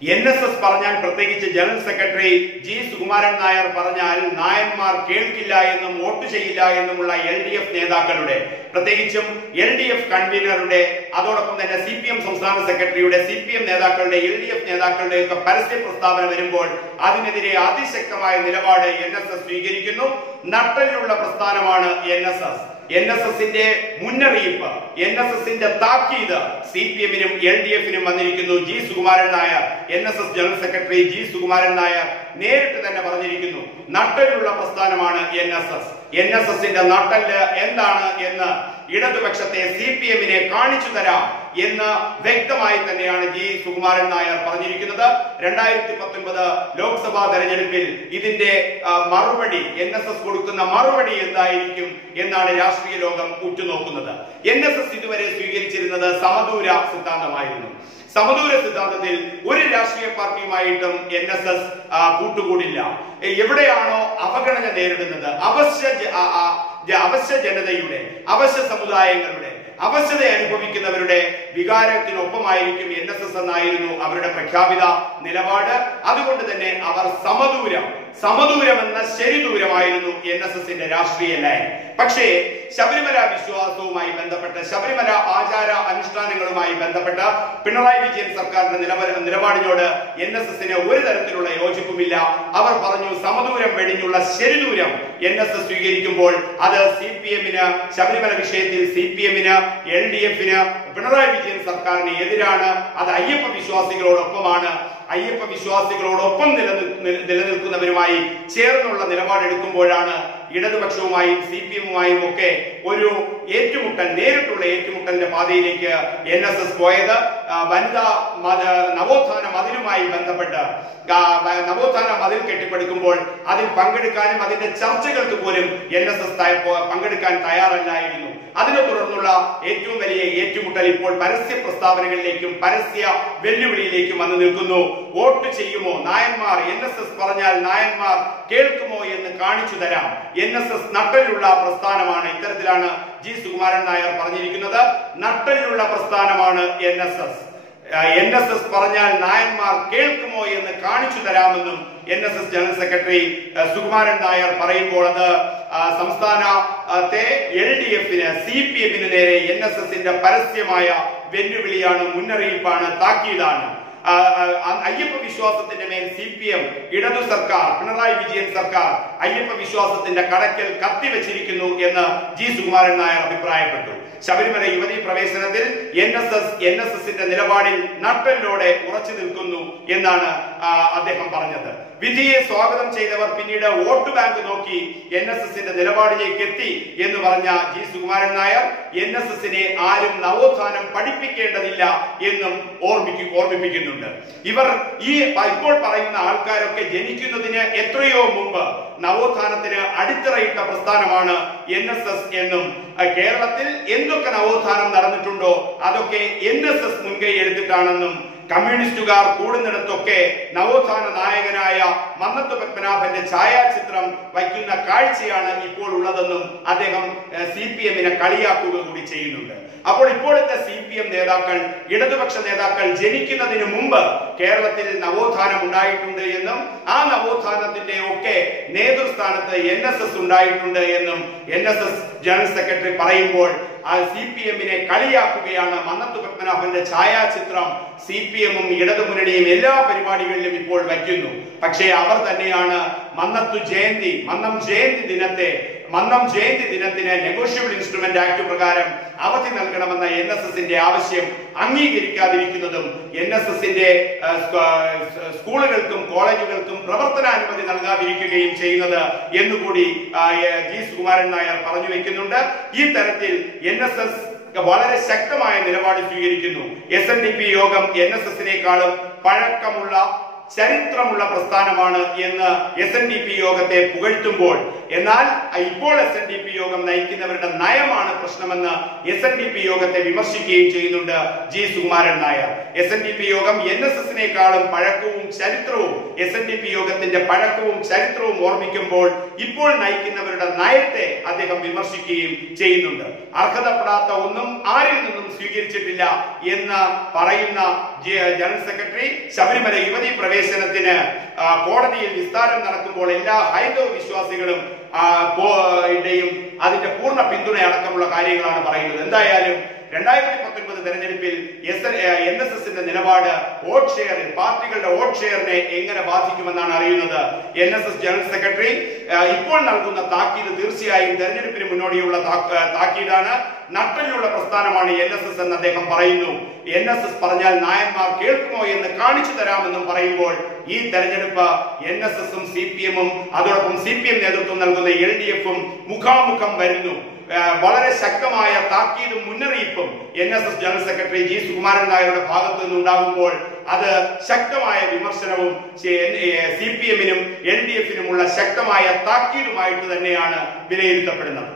NSS പറഞ്ഞാൽ, പ്രത്യേകിച്ച് general secretary G Sukumaran Nair പറഞ്ഞാൽ നായന്മാർ കേൾക്കില്ല എന്നും വോട്ട് ചെയ്യില്ല എന്നുമുള്ള LDF നേതാക്കളുടെ, പ്രത്യേകിച്ചും LDF കൺവീനറുടെ, അതോടൊപ്പം തന്നെ CPM സംസ്ഥാന സെക്രട്ടറിയുടെ, CPM നേതാക്കളുടെ, LDF നേതാക്കളുടെ ഒക്കെ പരസ്യ പ്രസ്താവന വരുമ്പോൾ അതിനെതിരെ അതിശക്തമായ നിലപാട് NSS സ്വീകരിക്കുന്നു. നട്ടലിലുള്ള പ്രസ്ഥാനമാണ് NSS. NSSന്റെ മുന്നറിയിപ്പ്, NSSന്റെ താക്കീത് CPMനും LDFനും വന്നിരിക്കുന്നു. G Sukumaran Nair, NSS general secretary G Sukumaran Nair നേരിട്ട് തന്നെ പറഞ്ഞിരിക്കുന്നു, നട്ടലുള്ള പ്രസ്ഥാനമാണ് NSS. NSSന്റെ നട്ടല് എന്താണ് എന്ന് ഇടതുപക്ഷത്തെ CPMനെ കാണിച്ചു തരാം എന്ന് വ്യക്തമായി തന്നെയാണ് ജി സുകുമാരൻ നായർ പറഞ്ഞിരിക്കുന്നത്. 2019 ലോക്സഭാ തെരഞ്ഞെടുപ്പിൽ ഇതിന്റെ മറുപടി, NSS കൊടുക്കുന്ന മറുപടി എന്തായിരിക്കും എന്നാണ് രാഷ്ട്രീയ ലോകം ഉറ്റുനോക്കുന്നത്. NSS ഇതുവരെ സ്വീകരിച്ചിരുന്നത് സമദൂര സിദ്ധാന്തമായിരുന്നു. സമദൂര സിദ്ധാന്തത്തിൽ ഒരു രാഷ്ട്രീയ പാർട്ടിയുമായിട്ടും NSS കൂട്ടുകൂടില്ല. എവിടെയാണോ അവഗണന നേരിടുന്നത്, അവശ്യ ജനതയുടെ, അവശ്യ സമുദായങ്ങളുടെ, അവശത അനുഭവിക്കുന്നവരുടെ വികാരത്തിനൊപ്പമായിരിക്കും NSS എന്നായിരുന്നു അവരുടെ പ്രഖ്യാപിത നിലപാട്. അതുകൊണ്ട് തന്നെ അവർ സമദൂരം എന്ന ശരിദൂരമായിരുന്നു NSSന്റെ രാഷ്ട്രീയ ലൈൻ. പക്ഷേ ശബരിമല വിശ്വാസവുമായി ബന്ധപ്പെട്ട്, ശബരിമല ആചാര അനുഷ്ഠാനങ്ങളുമായി ബന്ധപ്പെട്ട പിണറായി വിജയൻ സർക്കാരിന്റെ നിലപാടിനോട് NSSന് ഒരു തരത്തിലുള്ള യോജിപ്പുമില്ല. അവർ പറഞ്ഞു, സമദൂരം വെടിഞ്ഞുള്ള ശരിദൂരം NSS സ്വീകരിക്കുമ്പോൾ അത് CPMന്, ശബരിമല വിഷയത്തിൽ CPMന്, LDFന്, പിണറായി വിജയൻ സർക്കാരിന് എതിരാണ്. അത് അയ്യപ്പ വിശ്വാസികളോടൊപ്പമാണ്. അയ്യപ്പ വിശ്വാസികളോടൊപ്പം നിലനിൽക്കുന്നവരുമായി ചേർന്നുള്ള നിലപാടെടുക്കുമ്പോഴാണ് ഇടതുപക്ഷവുമായും CPMുമായും ഒക്കെ ഒരു ഏറ്റുമുട്ടൽ, നേരിട്ടുള്ള ഏറ്റുമുട്ടലിന്റെ പാതയിലേക്ക് NSS പോയത്. വനിതാ നവോത്ഥാന മതിലുമായി ബന്ധപ്പെട്ട് നവോത്ഥാന മതിൽ കെട്ടിപ്പടുക്കുമ്പോൾ അതിൽ പങ്കെടുക്കാനും അതിന്റെ ചർച്ചകൾക്ക് പോലും NSS പങ്കെടുക്കാൻ തയ്യാറല്ലായിരുന്നു. അതിനെ തുടർന്നുള്ള ഏറ്റവും വലിയ ഏറ്റുമുട്ടൽ ഇപ്പോൾ പരസ്യ പ്രസ്താവനകളിലേക്കും പരസ്യ വെല്ലുവിളിയിലേക്കും വന്നു നിൽക്കുന്നു. വോട്ട് ചെയ്യുമോ നായന്മാർ? NSS പറഞ്ഞാൽ നായന്മാർ കേൾക്കുമോ എന്ന് കാണിച്ചു തരാം. NSS നട്ടലുള്ള പ്രസ്ഥാനമാണ്. ഇത്തരത്തിലാണ് ജി സുകുമാരൻ നായർ പറഞ്ഞിരിക്കുന്നത്. നട്ടലുള്ള പ്രസ്ഥാനമാണ് NSS. NSS പറഞ്ഞാൽ നായന്മാർ കേൾക്കുമോ എന്ന് കാണിച്ചു തരാമെന്നും NSS general secretary Sukumaran Nair പറയുമ്പോൾ അത് സംസ്ഥാനത്തെ LDFന്, CPMന് നേരെ NSSന്റെ പരസ്യമായ വെല്ലുവിളിയാണ്, മുന്നറിയിപ്പാണ്, താക്കീതാണ്. അയ്യപ്പ വിശ്വാസത്തിന്റെ മേൽ CPM, ഇടതു സർക്കാർ, പിണറായി വിജയൻ സർക്കാർ അയ്യപ്പ വിശ്വാസത്തിന്റെ കടക്കൽ കത്തിവെച്ചിരിക്കുന്നു എന്ന് ജി സുകുമാരൻ നായർ അഭിപ്രായപ്പെട്ടു. ശബരിമല യുവതീ പ്രവേശനത്തിൽ NSSന്റെ നിലപാടിൽ നട്ടലിലൂടെ ഉറച്ചു നിൽക്കുന്നു എന്നാണ് അദ്ദേഹം പറഞ്ഞത്. വിധിയെ സ്വാഗതം ചെയ്തവർ പിന്നീട് വോട്ട് ബാങ്ക് നോക്കി NSSന്റെ നിലപാടിലേക്ക് എത്തി എന്ന് പറഞ്ഞ ജി സുകുമാരൻ നായർ NSSനെ ആരും നവോത്ഥാനം പഠിപ്പിക്കേണ്ടതില്ല എന്നും ഓർമ്മിപ്പിക്കുന്നുണ്ട്. ഇവർ ഇപ്പോൾ പറയുന്ന ആൾക്കാരൊക്കെ ജനിക്കുന്നതിന് എത്രയോ മുമ്പ് നവോത്ഥാനത്തിന് അടിത്തറയിട്ട പ്രസ്ഥാനമാണ് NSS എന്നും കേരളത്തിൽ എന്തൊക്കെ നവോത്ഥാനം നടന്നിട്ടുണ്ടോ അതൊക്കെ NSS മുൻകൈ എടുത്തിട്ടാണെന്നും കമ്മ്യൂണിസ്റ്റുകാർ കൂടുന്നിടത്തൊക്കെ നവോത്ഥാന നായകനായ മന്നത്ത് പത്മനാഭന്റെ ഛായാചിത്രം വയ്ക്കുന്ന കാഴ്ചയാണ് ഇപ്പോൾ ഉള്ളതെന്നും അദ്ദേഹം CPMനെ കളിയാക്കുക കൂടി ചെയ്യുന്നുണ്ട്. അപ്പോൾ ഇപ്പോഴത്തെ CPM നേതാക്കൾ, ഇടതുപക്ഷ നേതാക്കൾ ജനിക്കുന്നതിന് മുമ്പ് കേരളത്തിൽ നവോത്ഥാനം ഉണ്ടായിട്ടുണ്ട് എന്നും ആ നവോത്ഥാനത്തിന്റെ ഒക്കെ നേതൃസ്ഥാനത്ത് NSS ഉണ്ടായിട്ടുണ്ട് എന്നും NSS ജനറൽ സെക്രട്ടറി പറയുമ്പോൾ CPMനെ കളിയാക്കുകയാണ്. മന്നത്ത് പത്മനാഭന്റെ ഛായാചിത്രം CPMും ഇടതുമുന്നണിയും എല്ലാ പരിപാടികളിലും ഇപ്പോൾ വയ്ക്കുന്നു. പക്ഷേ അവർ തന്നെയാണ് മന്നം ജയന്തി ദിനത്തിന് നെഗോഷ്യബിൾ ഇൻസ്ട്രുമെന്റ് ആക്ട് പ്രകാരം അവധി നൽകണമെന്ന NSSന്റെ ആവശ്യം അംഗീകരിക്കാതിരിക്കുന്നതും NSSന്റെ സ്കൂളുകൾക്കും കോളേജുകൾക്കും പ്രവർത്തനാനുമതി നൽകാതിരിക്കുകയും ചെയ്യുന്നത് എന്നുകൂടി ജി സുകുമാരൻ നായർ പറഞ്ഞു വെക്കുന്നുണ്ട്. ഈ തരത്തിൽ NSS വളരെ ശക്തമായ നിലപാട് സ്വീകരിക്കുന്നു. SNDP യോഗം NSSനേക്കാളും പഴക്കമുള്ള, ചരിത്രമുള്ള പ്രസ്ഥാനമാണ് എന്ന് SNDP യോഗത്തെ പുകഴ്ത്തുമ്പോൾ എന്നാൽ ഇപ്പോൾ SNDP യോഗം നയിക്കുന്നവരുടെ നയമാണ് പ്രശ്നമെന്ന് SNDP യോഗത്തെ വിമർശിക്കുകയും ചെയ്യുന്നുണ്ട് ജി സുകുമാരൻ നായർ. SNDP യോഗം NSSനേക്കാളും പഴക്കവും ചരിത്രവും SNDP യോഗത്തിന്റെ പഴക്കവും ചരിത്രവും ഓർമ്മിക്കുമ്പോൾ ഇപ്പോൾ നയിക്കുന്നവരുടെ നയത്തെ അദ്ദേഹം വിമർശിക്കുകയും ചെയ്യുന്നുണ്ട്. അർഹതപ്പെടാത്ത ഒന്നും ആരിൽ നിന്നും സ്വീകരിച്ചിട്ടില്ല എന്ന് പറയുന്ന ജനറൽ സെക്രട്ടറി ശബരിമല യുവതീ പ്രവേശനത്തിന് കോടതിയിൽ വിസ്താരം നടക്കുമ്പോൾ എല്ലാ ഹൈന്ദവ വിശ്വാസികളും അതിന്റെ പൂർണ്ണ പിന്തുണ അടക്കമുള്ള കാര്യങ്ങളാണ് പറയുന്നത്. എന്തായാലും 2019 തെരഞ്ഞെടുപ്പിൽ NSSന്റെ നിലപാട് വോട്ട് ഷെയറിൽ പാർട്ടികളുടെ വോട്ട് ഷെയറിനെ എങ്ങനെ ബാധിക്കുമെന്നാണ് അറിയുന്നത്. NSS ജനറൽ സെക്രട്ടറി ഇപ്പോൾ നൽകുന്ന താക്കീത് തീർച്ചയായും തെരഞ്ഞെടുപ്പിന് മുന്നോടിയുള്ള താക്കീതാണ്. നട്ടലുള്ള പ്രസ്ഥാനമാണ് NSS എന്ന് അദ്ദേഹം പറയുന്നു. NSS പറഞ്ഞാൽ നായന്മാർ കേൾക്കുമോ എന്ന് കാണിച്ചു തരാമെന്നും പറയുമ്പോൾ ഈ തെരഞ്ഞെടുപ്പ് NSSും CPM-ഉം അതോടൊപ്പം CPM നേതൃത്വം നൽകുന്ന LDF-ഉം മുഖാമുഖം വരുന്നു. വളരെ ശക്തമായ താക്കീതും മുന്നറിയിപ്പും NSS general secretary G Sukumaran നായരുടെ ഭാഗത്തു നിന്നുണ്ടാകുമ്പോൾ അത് ശക്തമായ വിമർശനവും CPM-നും LDF-നുമുള്ള ശക്തമായ താക്കീതുമായിട്ട് തന്നെയാണ് വിലയിരുത്തപ്പെടുന്നത്.